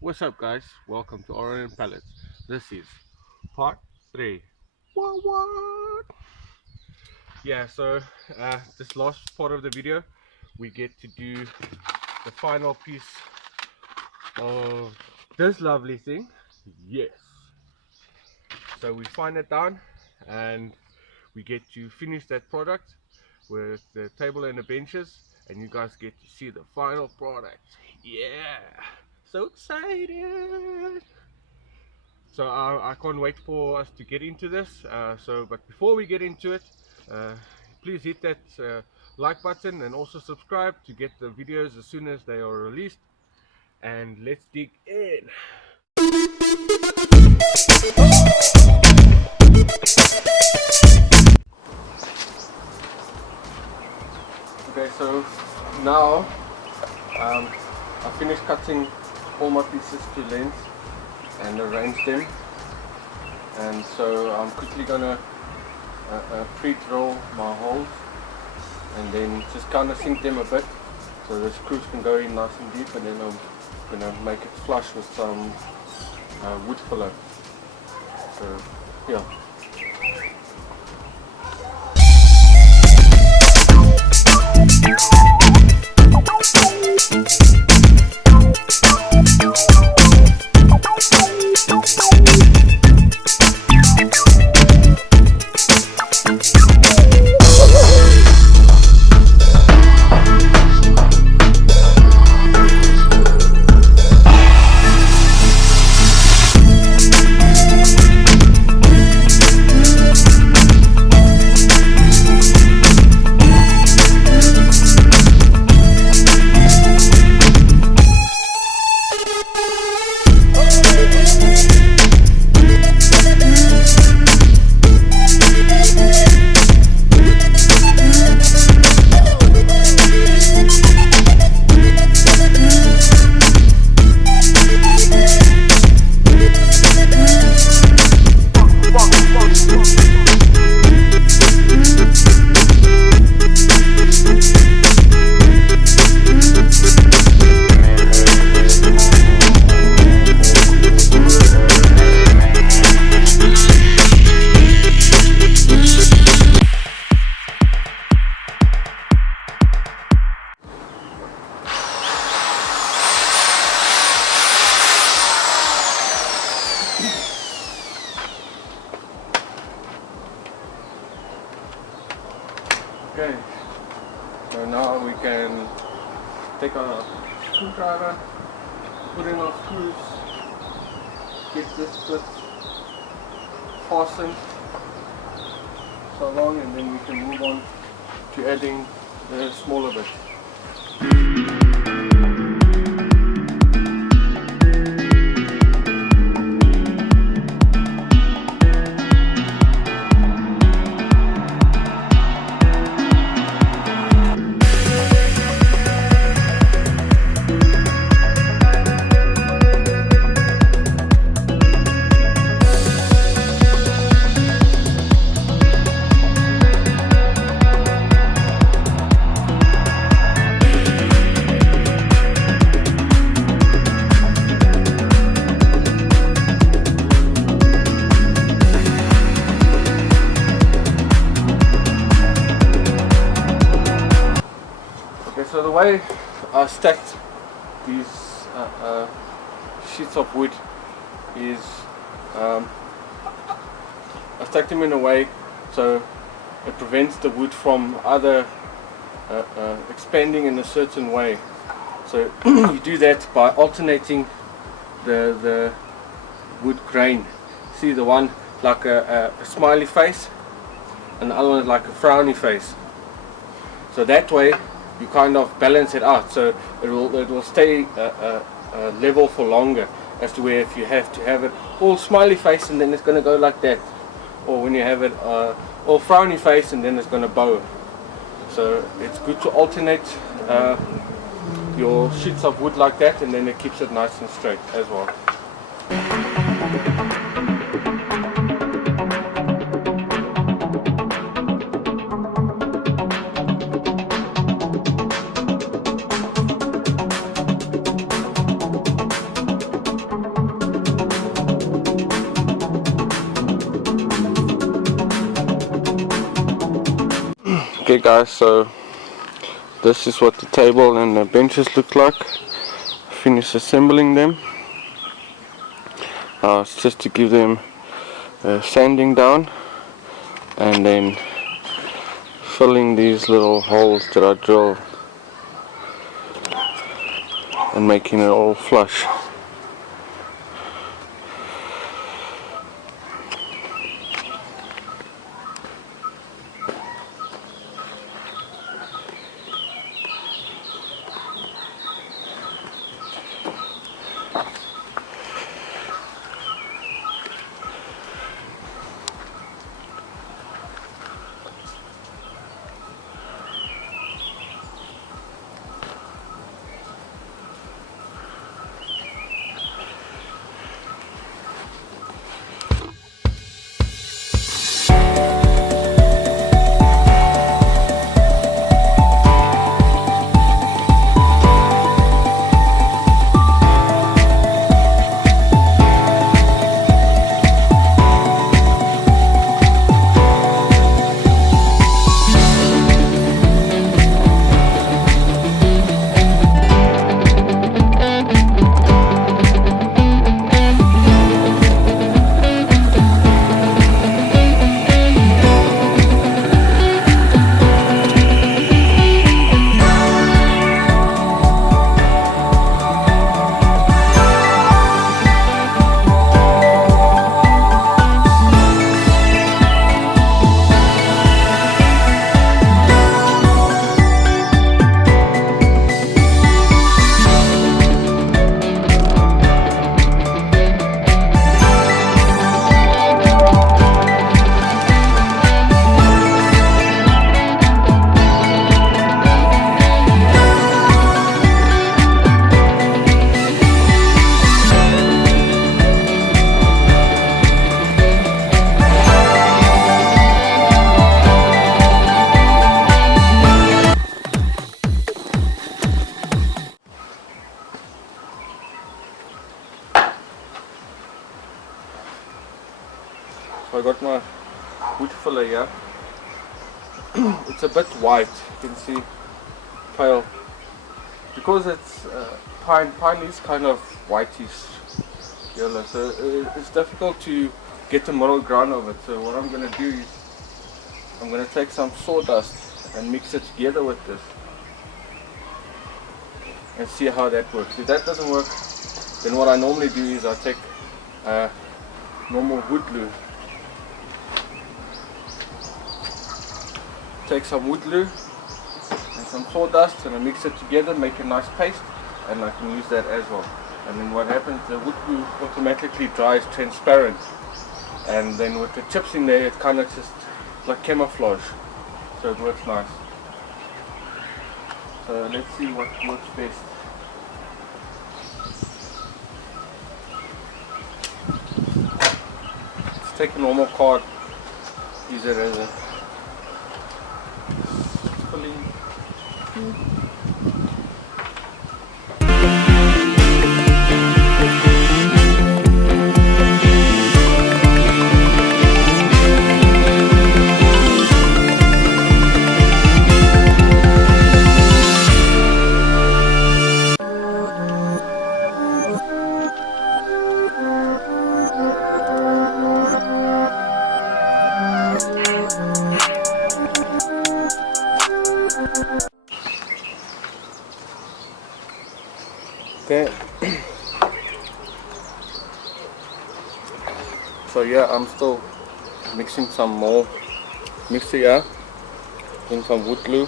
What's up, guys? Welcome to Orange Pallets. This is part 3. What? Yeah, so this last part of the video, we get to do the final piece of this lovely thing. Yes. So we find it down and we get to finish that product with the table and the benches, and you guys get to see the final product. Yeah, so excited. So I can't wait for us to get into this. But before we get into it, please hit that like button and also subscribe to get the videos as soon as they are released. And let's dig in. Okay, so now I finished cutting all my pieces to length and arrange them, and so I'm quickly gonna pre-drill my holes and then just kind of sink them a bit so the screws can go in nice and deep, and then I'm gonna make it flush with some wood filler. So yeah. Okay, so now we can take our screwdriver, put in our screws, get this bit fastened so long, and then we can move on to adding the smaller bit. So the way I stacked these sheets of wood is I stacked them in a way so it prevents the wood from either expanding in a certain way. So you do that by alternating the wood grain. See, the one like a smiley face and the other one like a frowny face. So that way you kind of balance it out, so it will stay level for longer, as to where if you have to have it all smiley face and then it's going to go like that, or when you have it all frowny face and then it's going to bow. So it's good to alternate your sheets of wood like that, and then it keeps it nice and straight as well. Okay guys, so this is what the table and the benches look like. Finish assembling them. It's just to give them sanding down and then filling these little holes that I drilled and making it all flush. So I got my wood filler here. It's a bit white, you can see, pale. Because it's pine is kind of whitish yellow, so it's difficult to get the middle ground of it. So what I'm going to do is I'm going to take some sawdust and mix it together with this and see how that works. If that doesn't work, then what I normally do is I take normal wood glue. Take some wood glue and some sawdust and I mix it together, make a nice paste, and I can use that as well. And then what happens, the wood glue automatically dries transparent, and then with the chips in there it kind of just like camouflage, so it works nice. So let's see what works best. Let's take a normal card, use it as a filling. Okay. So yeah, I'm still mixing some more mixer here, in some wood glue.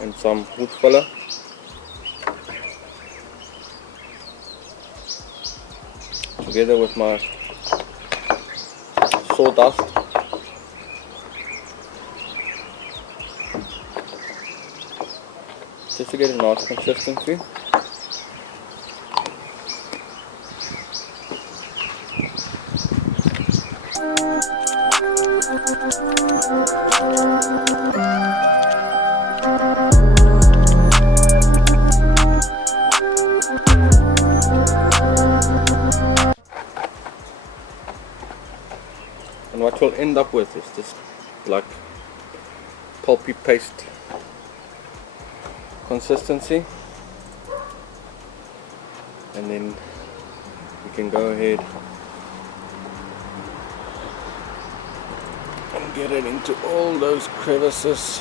And some wood filler. Together with my sawdust. Just to get a nice consistency. what you'll end up with is this like pulpy paste consistency, and then you can go ahead and get it into all those crevices.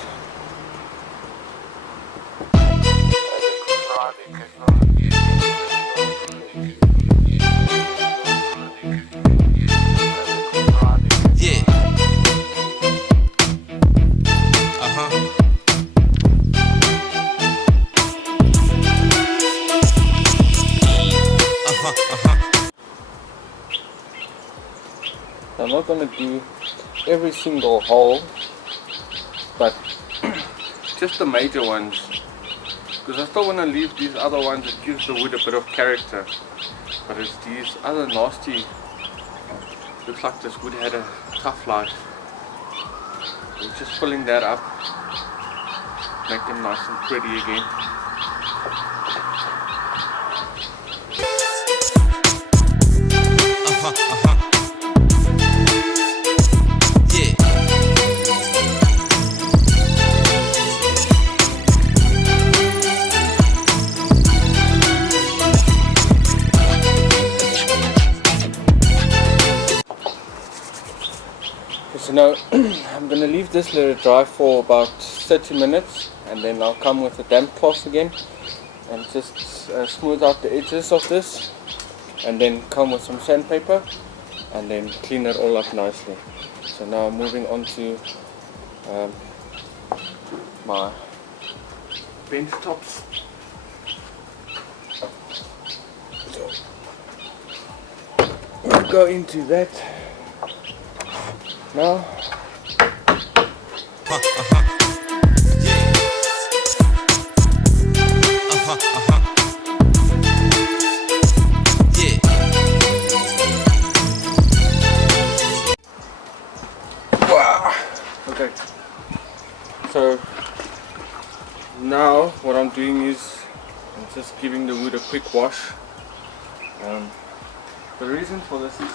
I'm not going to do every single hole, but just the major ones, because I still want to leave these other ones that gives the wood a bit of character. But it's these other nasty, looks like this wood had a tough life. We're just filling that up, make them nice and pretty again. So now I'm going to leave this let it dry for about 30 minutes, and then I'll come with a damp cloth again and just smooth out the edges of this, and then come with some sandpaper and then clean it all up nicely. So now I'm moving on to my bench tops. So we'll go into that now. Wow. Okay, so now what I'm doing is I'm just giving the wood a quick wash. The reason for this is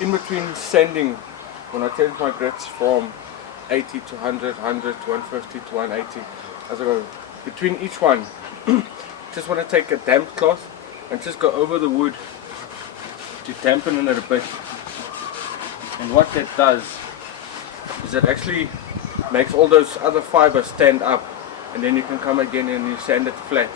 in between sanding, when I change my grits from 80 to 100, 100 to 150 to 180, as I go between each one, just want to take a damp cloth and just go over the wood to dampen it a bit. And what that does is it actually makes all those other fibers stand up, and then you can come again and you sand it flat.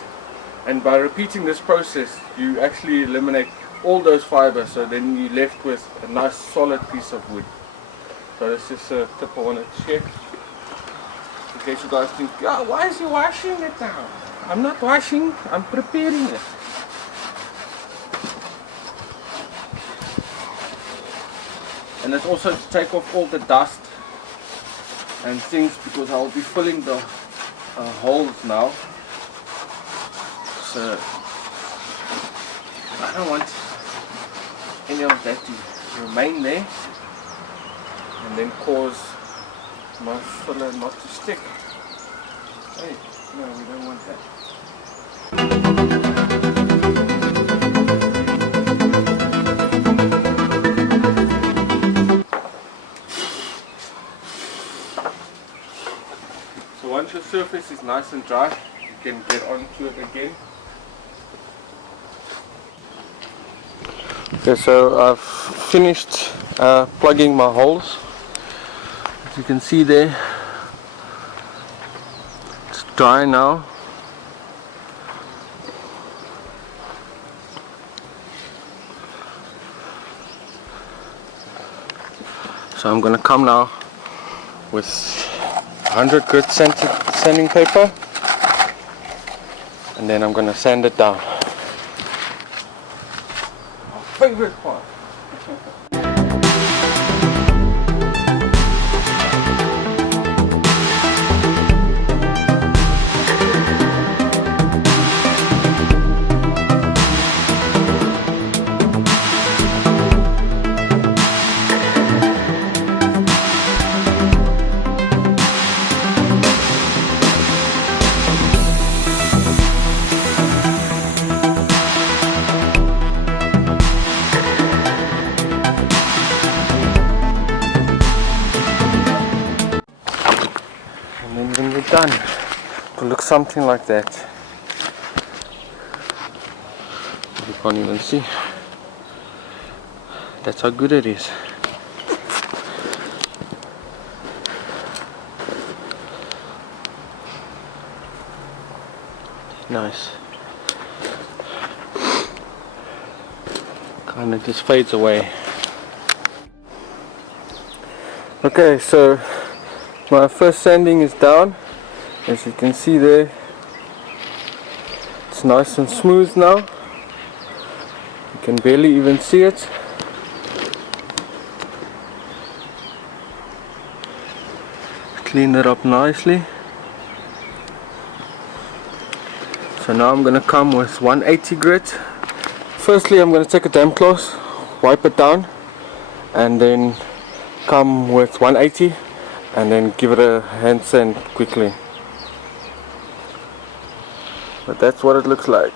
And by repeating this process, you actually eliminate all those fibers, so then you're left with a nice solid piece of wood. So that's just a tip I wanted to share, in case you guys think, oh, why is he washing it now? I'm not washing, I'm preparing it. And it's also to take off all the dust and things, because I'll be filling the holes now. So I don't want any of that to remain there and then cause my filler not to stick. Hey, no, we don't want that. So once your surface is nice and dry, you can get onto it again. Okay, so I've finished plugging my holes. As you can see there, it's dry now. So I'm going to come now with 100 grit sanding paper, and then I'm going to sand it down. Favorite part. done. It will look something like that. You can't even see. That's how good it is. Nice. Kind of just fades away. Okay, so my first sanding is down. As you can see there, it's nice and smooth now. You can barely even see it. Clean it up nicely. So now I'm going to come with 180 grit. Firstly, I'm going to take a damp cloth, wipe it down, and then come with 180 and then give it a hand sand quickly. But that's what it looks like.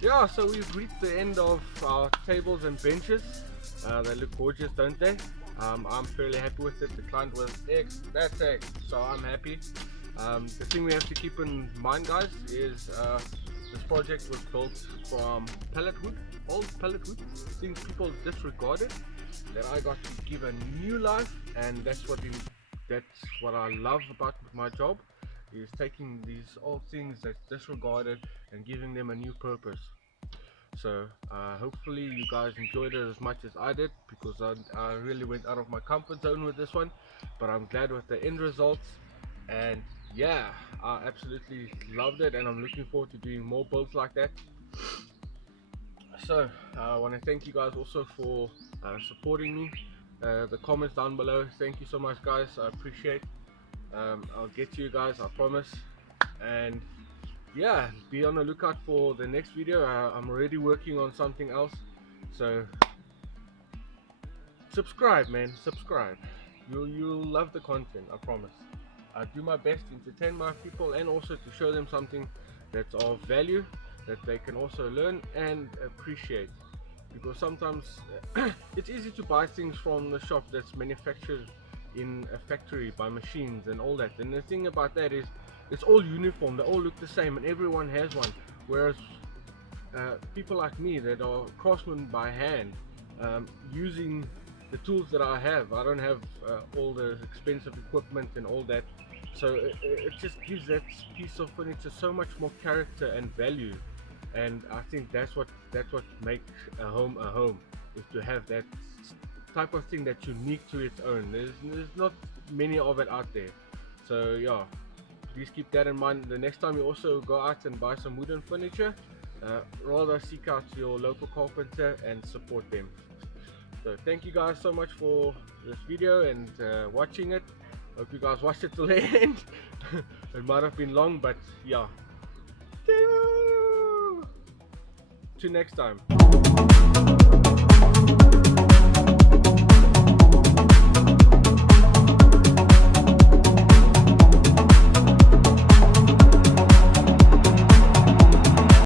Yeah, so we've reached the end of our tables and benches. They look gorgeous, don't they? I'm fairly happy with it. The client was X, that's X, so I'm happy. The thing we have to keep in mind, guys, is this project was built from pallet wood, old pallet wood, things people disregarded, that I got to give a new life, and that's what I love about my job, is taking these old things that's disregarded and giving them a new purpose. So hopefully you guys enjoyed it as much as I did, because I really went out of my comfort zone with this one, but I'm glad with the end results. And yeah, I absolutely loved it, and I'm looking forward to doing more builds like that. So I want to thank you guys also for supporting me. The comments down below, thank you so much, guys. I appreciate. I'll get to you guys, I promise. And yeah, be on the lookout for the next video. I'm already working on something else, so subscribe, man, subscribe. You'll love the content, I promise. I do my best to entertain my people and also to show them something that's of value, that they can also learn and appreciate. Because sometimes it's easy to buy things from the shop that's manufactured in a factory by machines and all that, and the thing about that is it's all uniform, they all look the same and everyone has one, whereas people like me that are craftsmen by hand, using the tools that I have. I don't have all the expensive equipment and all that, so it just gives that piece of furniture so much more character and value. And I think that's what makes a home, is to have that type of thing that's unique to its own. There's not many of it out there. So yeah, please keep that in mind the next time you also go out and buy some wooden furniture. Rather seek out your local carpenter and support them. So thank you guys so much for this video and watching it. Hope you guys watched it till the end. It might have been long, but yeah. Till next time.